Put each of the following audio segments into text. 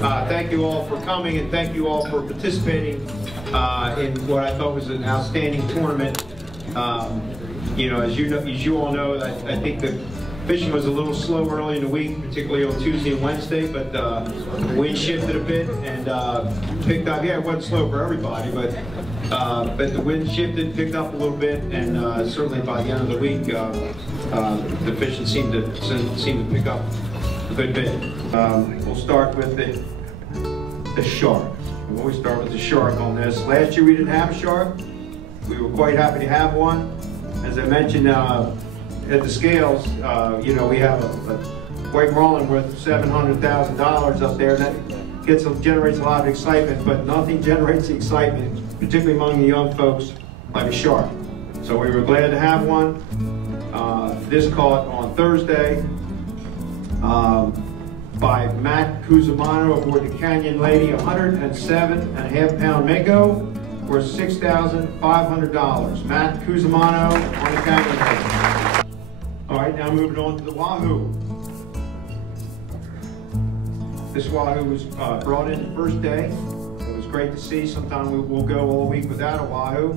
Thank you all for coming, and thank you all for participating in what I thought was an outstanding tournament. You know, as you all know, I think the fishing was a little slow early in the week, particularly on Tuesday and Wednesday, but the wind shifted a bit and picked up. Yeah, it wasn't slow for everybody, but the wind shifted, picked up a little bit, and certainly by the end of the week, the fishing seemed to pick up a good bit. We'll start with the shark. We always start with the shark on this. Last year we didn't have a shark. We were quite happy to have one. As I mentioned at the scales, you know, we have a White Marlin worth $700,000 up there. That generates a lot of excitement, but nothing generates excitement, particularly among the young folks, like a shark. So we were glad to have one. This caught on Thursday by Matt Cusimano aboard the Canyon Lady, 107.5 pound mako, worth $6,500. Matt Cusimano on the Canyon Lady. All right, now moving on to the wahoo. This wahoo was brought in the first day. It was great to see. Sometimes we'll go all week without a wahoo,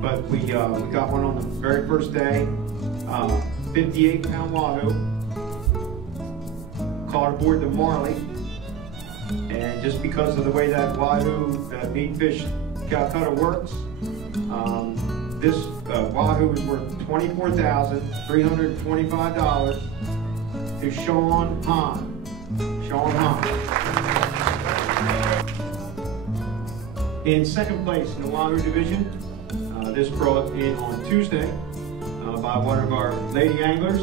but we got one on the very first day. 58 pound wahoo. Caught aboard the Marley, and just because of the way that wahoo, that meatfish Calcutta works, this wahoo is worth $24,325 to Sean Hahn. Sean Hahn. In second place in the wahoo division, this brought in on Tuesday by one of our lady anglers,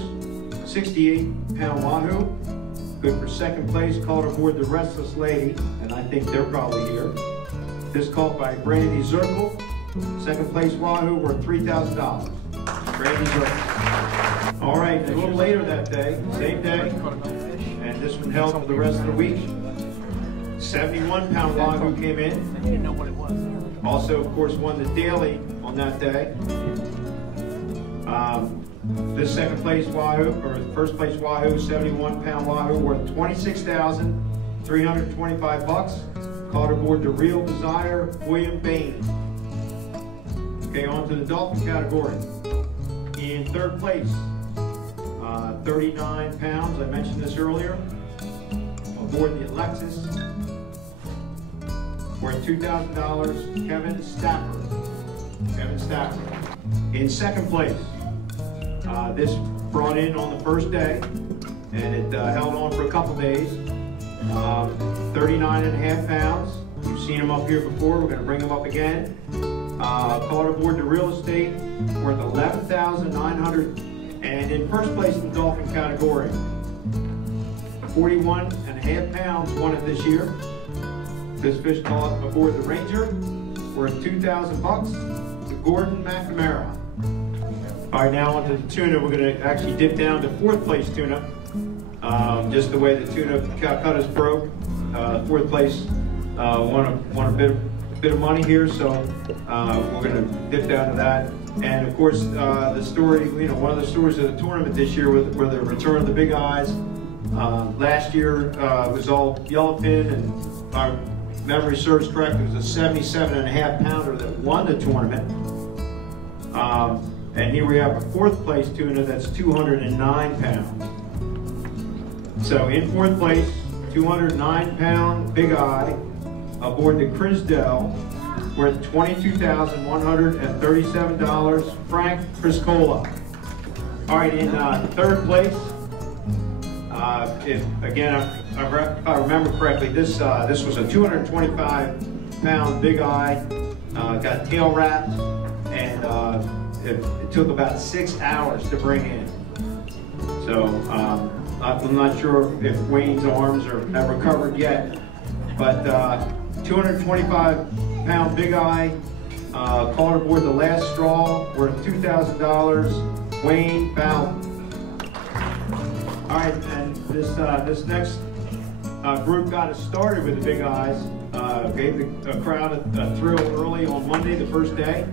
68 pound wahoo. Good for second place, caught aboard the Restless Lady, and I think they're probably here. This caught by Brandy Zirkle. Second place wahoo worth $3,000. Brandy Zirkle. All right, a little later that day, same day, and this one held for the rest of the week. 71 pound wahoo came in. I didn't know what it was. Also, of course, won the daily on that day. This second place wahoo, or first place wahoo, 71 pound wahoo, worth $26,325. Caught aboard the Real Desire, William Bain. Okay, on to the dolphin category. In third place, 39 pounds, I mentioned this earlier, aboard the Alexis, worth $2,000, Kevin Stafford. Kevin Stafford. In second place, this brought in on the first day, and it held on for a couple days. 39.5 pounds. You've seen them up here before. We're going to bring them up again. Caught aboard the Real Estate, worth $11,900. And in first place in the dolphin category, 41.5 pounds won it this year. This fish caught aboard the Ranger, worth $2,000 to Gordon McNamara. All right, now onto the tuna. We're going to actually dip down to fourth place tuna. Just the way the tuna Calcutta's broke. Fourth place won a bit of money here, so we're going to dip down to that. And of course, the story, you know, one of the stories of the tournament this year were the return of the big eyes. Last year was all yellowfin, and if our memory serves correct, it was a 77.5 pounder that won the tournament. And here we have a fourth place tuna that's 209 pounds. So in fourth place, 209 pound big eye aboard the Crisdell, worth $22,137, Frank Criscola. All right, in third place, if I remember correctly, this was a 225 pound big eye, got tail wrapped, and it took about 6 hours to bring in. So I'm not sure if Wayne's arms have recovered yet, but 225 pound big eye, caught aboard the Last Straw, worth $2,000, Wayne Bowden. All right, and this next group got us started with the big eyes, gave the crowd a thrill early on Monday, the first day.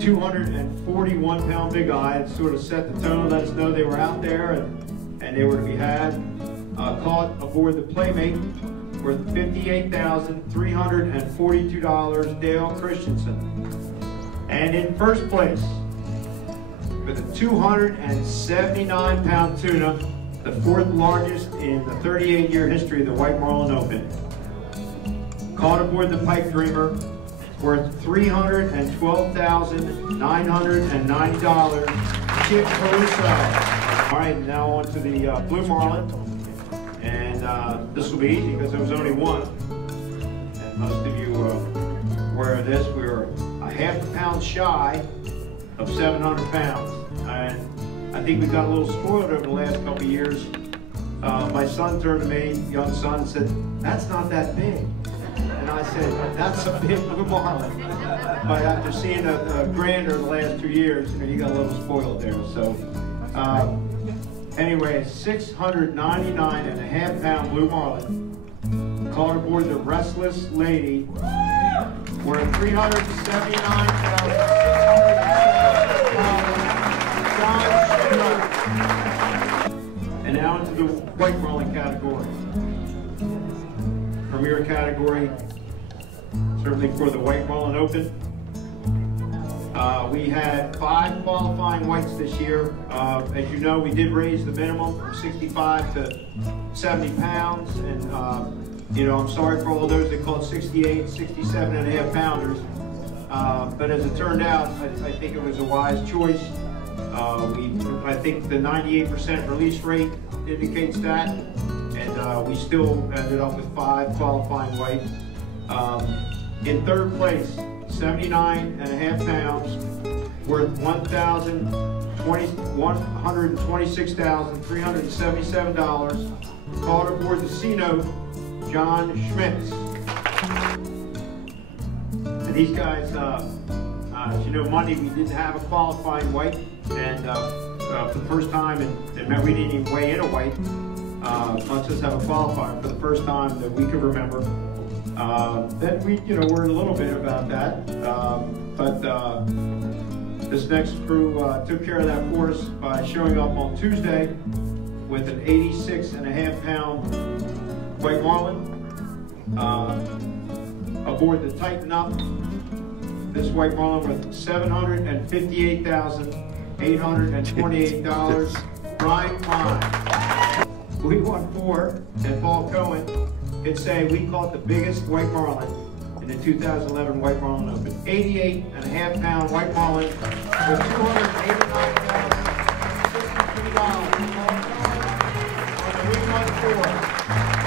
241 pound big eye. It sort of set the tone, let us know they were out there and they were to be had. caught aboard the Playmate worth $58,342, Dale Christensen. And in first place, with a 279-pound tuna, the fourth largest in the 38-year history of the White Marlin Open, caught aboard the Pipe Dreamer, worth $312,990, Chip Caruso. All right, now on to the Blue Marlin. And this will be easy because there was only one. And most of you are aware of this. We were a half a pound shy of 700 pounds. And I think we got a little spoiled over the last couple of years. My son turned to me, young son, and said, "That's not that big." And I said, "That's a big Blue Marlin." But after seeing a grander the last 2 years, you got a little spoiled there. So anyway, a 699.5-pound Blue Marlin caught aboard the Restless Lady, worth $379,600. And now into the White Marlin category. Premier category, certainly for the White Marlin Open. We had 5 qualifying whites this year. As you know, we did raise the minimum from 65 to 70 pounds. And, I'm sorry for all those that caught 68, 67.5 pounders. But as it turned out, I think it was a wise choice. I think the 98% release rate indicates that. And we still ended up with 5 qualifying whites. In third place, 79.5 pounds, worth $126,377, caught aboard the C-Note, John Schmitz. And these guys, as you know, Monday we didn't have a qualifying white, and for the first time, and we didn't even weigh in a white, much as have a qualifier for the first time that we could remember. Then we, worried a little bit about that, but this next crew took care of that for us by showing up on Tuesday with an 86.5-pound White Marlin aboard the Tighten Up. This White Marlin with $758,828. Brian Klein. We won 4, and Paul Cohen can say we caught the biggest White Marlin in the 2011 White Marlin Open. 88.5-pound White Marlin with $289,063 on the 314.